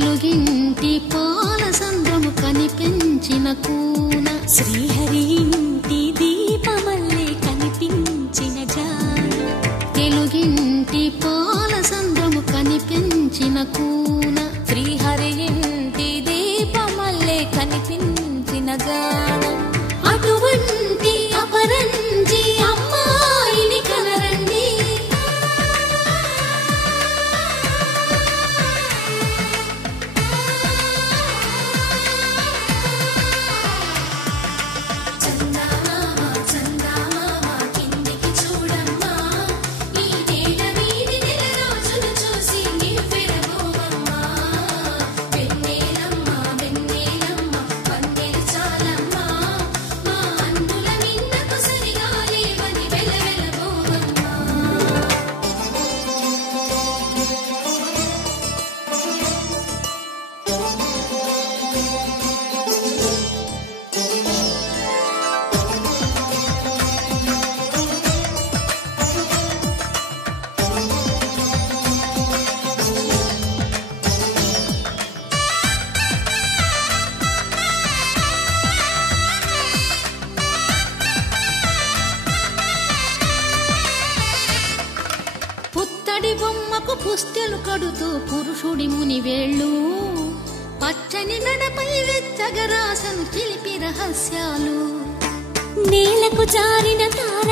తెలుగింటి పాల సంద్రము కనిపించిన కూన శ్రీహరి ఇంటి దీపమల్లే కనిపించిన జాన తెలుగింటి పాల సంద్రము కనిపించిన కూన శ్రీహరి ఇంటి దీపమల్లే కనిపించిన జాన అటువంటి అపరంజి అమ్మాయిని కనరండి పుత్తడి బొమ్మకు పుస్తెలు కడుతూ పురుషుడి ముని వేళ్ళు పచ్చని నడపై వెచ్చగరాసను చిలిపి రహస్యాలు నేలకు జారిన తార